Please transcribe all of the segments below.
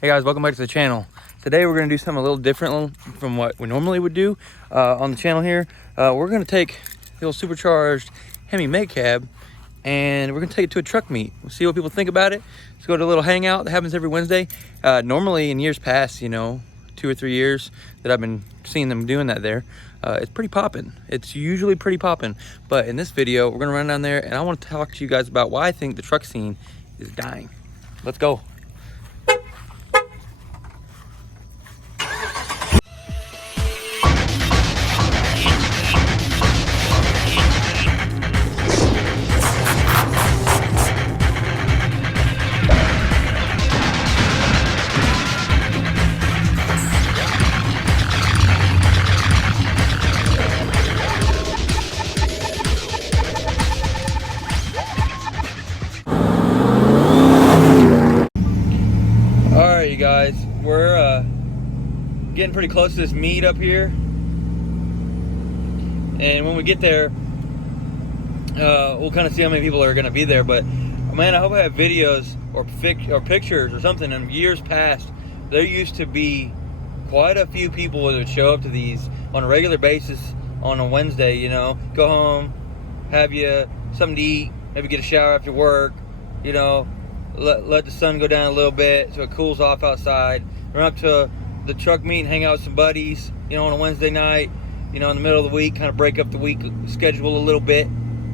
Hey guys, welcome back to the channel. Today we're going to do something a little different from what we normally would do on the channel here. We're going to take the old supercharged Hemi Med Cab and we're going to take it to a truck meet. We'll see what people think about it. Let's go to a little hangout that happens every Wednesday. Normally in years past, 2 or 3 years that I've been seeing them doing that there, it's pretty popping. It's usually pretty popping. But in this video, we're going to run down there and I want to talk to you guys about why I think the truck scene is dying. Let's go. Alright, you guys, we're getting pretty close to this meet up here, and when we get there, we'll kind of see how many people are going to be there. But man, I hope I have videos or pictures or something. In years past, there used to be quite a few people that would show up to these on a regular basis on a Wednesday. Go home, have you something to eat, maybe get a shower after work, let the sun go down a little bit so it cools off outside. Run up to the truck meet and hang out with some buddies, on a Wednesday night, in the middle of the week, kind of break up the week schedule a little bit,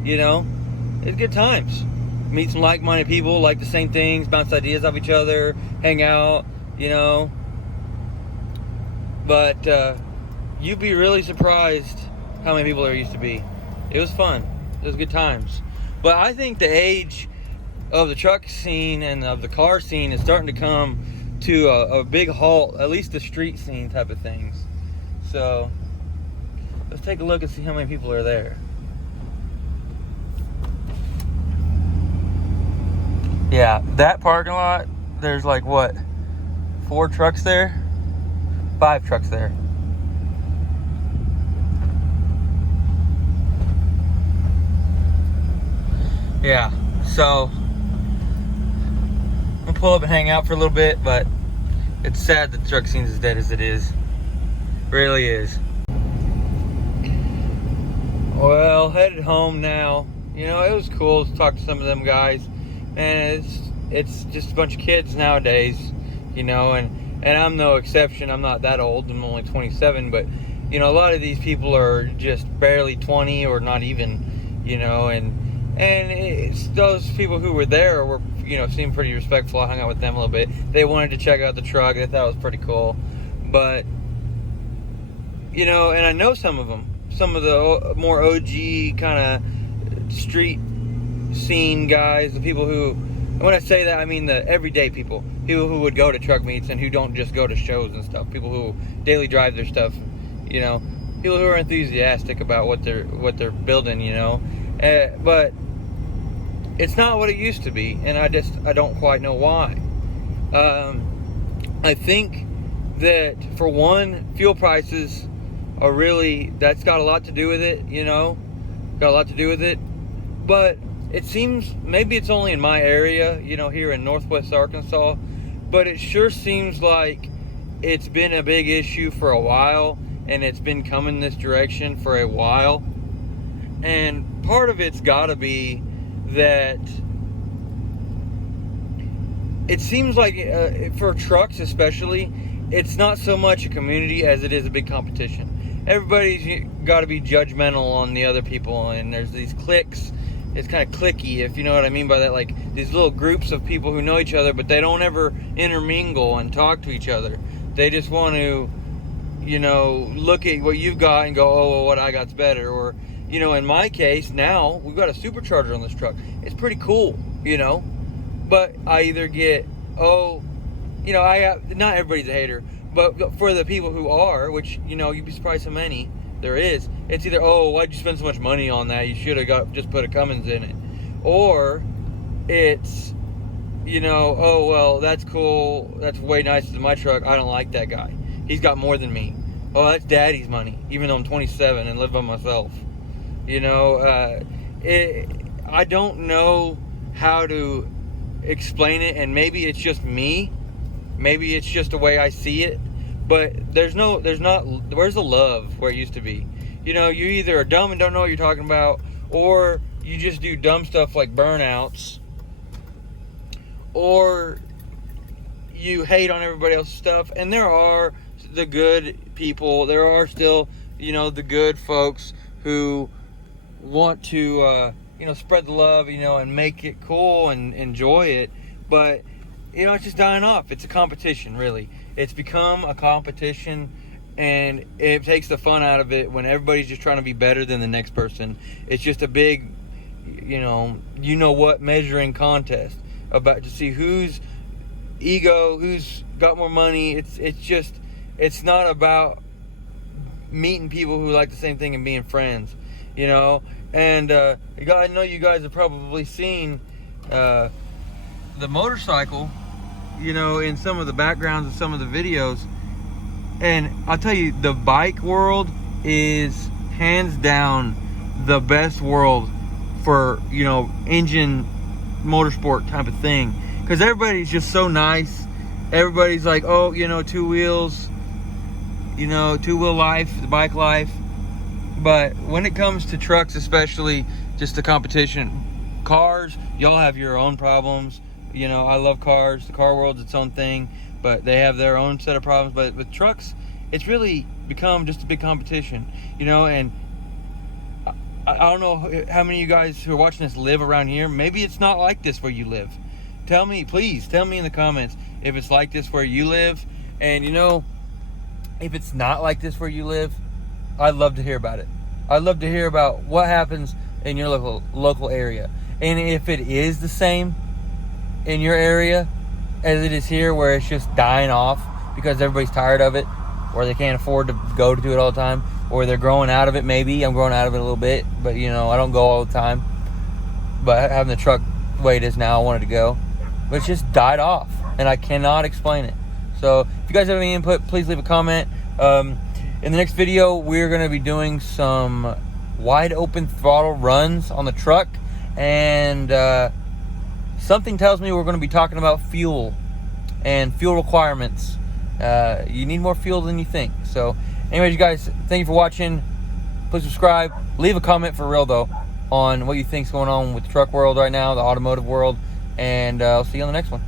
It's good times. Meet some like-minded people, like the same things, bounce ideas off each other, hang out, But you'd be really surprised how many people there used to be. It was fun. It was good times. But I think the age of the truck scene and of the car scene is starting to come to a big halt, at least the street scene type of things. So let's take a look and see how many people are there. Yeah, that parking lot, there's like what, 4 trucks there? 5 trucks there. Yeah, so I'm gonna pull up and hang out for a little bit, but it's sad that the truck scene is as dead as it is. It really is. Well, headed home now. It was cool to talk to some of them guys. And it's just a bunch of kids nowadays, and I'm no exception. I'm not that old. I'm only 27, but a lot of these people are just barely 20 or not even, and it's those people who were there were, seemed pretty respectful. I hung out with them a little bit. They wanted to check out the truck. They thought it was pretty cool. But, and I know some of them. Some of the more OG kind of street scene guys, the people who, and when I say that, I mean the everyday people who would go to truck meets and who don't just go to shows and stuff. People who daily drive their stuff, people who are enthusiastic about what they're building, but it's not what it used to be, and I don't quite know why. I think that, for one, fuel prices are really, that's got a lot to do with it, got a lot to do with it. But it seems, maybe it's only in my area, here in Northwest Arkansas, but it sure seems like it's been a big issue for a while, and it's been coming this direction for a while. And part of it's got to be that it seems like for trucks especially, it's not so much a community as it is a big competition. Everybody's got to be judgmental on the other people, and there's these cliques. It's kind of cliquey, if you know what I mean by that, like these little groups of people who know each other, but they don't ever intermingle and talk to each other. They just want to, look at what you've got and go, oh, well, what I got's better. Or, in my case, now we've got a supercharger on this truck. It's pretty cool, but I either get, not everybody's a hater, but for the people who are, which, you'd be surprised how many there is, it's either, oh, why'd you spend so much money on that? You should have just put a Cummins in it. Or it's, oh, well, that's cool. That's way nicer than my truck. I don't like that guy. He's got more than me. Oh, that's daddy's money, even though I'm 27 and live by myself. I don't know how to explain it, and maybe it's just me, Maybe it's just the way I see it, but where's the love where it used to be? You know, you either are dumb and don't know what you're talking about, or you just do dumb stuff like burnouts, or you hate on everybody else's stuff. And there are the good people, there are still, you know, the good folks who want to, you know, spread the love, you know, and make it cool and enjoy it. But, you know, it's just dying off. It's a competition, really. It's become a competition, and it takes the fun out of it when everybody's just trying to be better than the next person. It's just a big, you know what, measuring contest about to see who's ego, who's got more money. It's not about meeting people who like the same thing and being friends, you know. And I know you guys have probably seen the motorcycle, you know, in some of the backgrounds of some of the videos. And I'll tell you, the bike world is hands down the best world for, you know, engine motorsport type of thing, because everybody's just so nice. Everybody's like, oh, you know, two wheels, you know, two-wheel life, the bike life. But when it comes to trucks, especially, just the competition, cars, y'all have your own problems. You know, I love cars. The car world's its own thing, but they have their own set of problems. But with trucks, it's really become just a big competition, you know. And I don't know how many of you guys who are watching this live around here. Maybe it's not like this where you live. Tell me, please, tell me in the comments if it's like this where you live. And, you know, if it's not like this where you live, I'd love to hear about it. I'd love to hear about what happens in your local area. And if it is the same in your area as it is here, where it's just dying off because everybody's tired of it, or they can't afford to go to do it all the time, or they're growing out of it. Maybe I'm growing out of it a little bit, but, you know, I don't go all the time. But having the truck the way it is now, I wanted to go. But it's just died off, and I cannot explain it. So if you guys have any input, please leave a comment. In the next video, we're going to be doing some wide open throttle runs on the truck, and something tells me we're going to be talking about fuel and fuel requirements. You need more fuel than you think. So anyways, you guys, thank you for watching. Please subscribe. Leave a comment for real, though, on what you think's going on with the truck world right now, the automotive world, and I'll see you on the next one.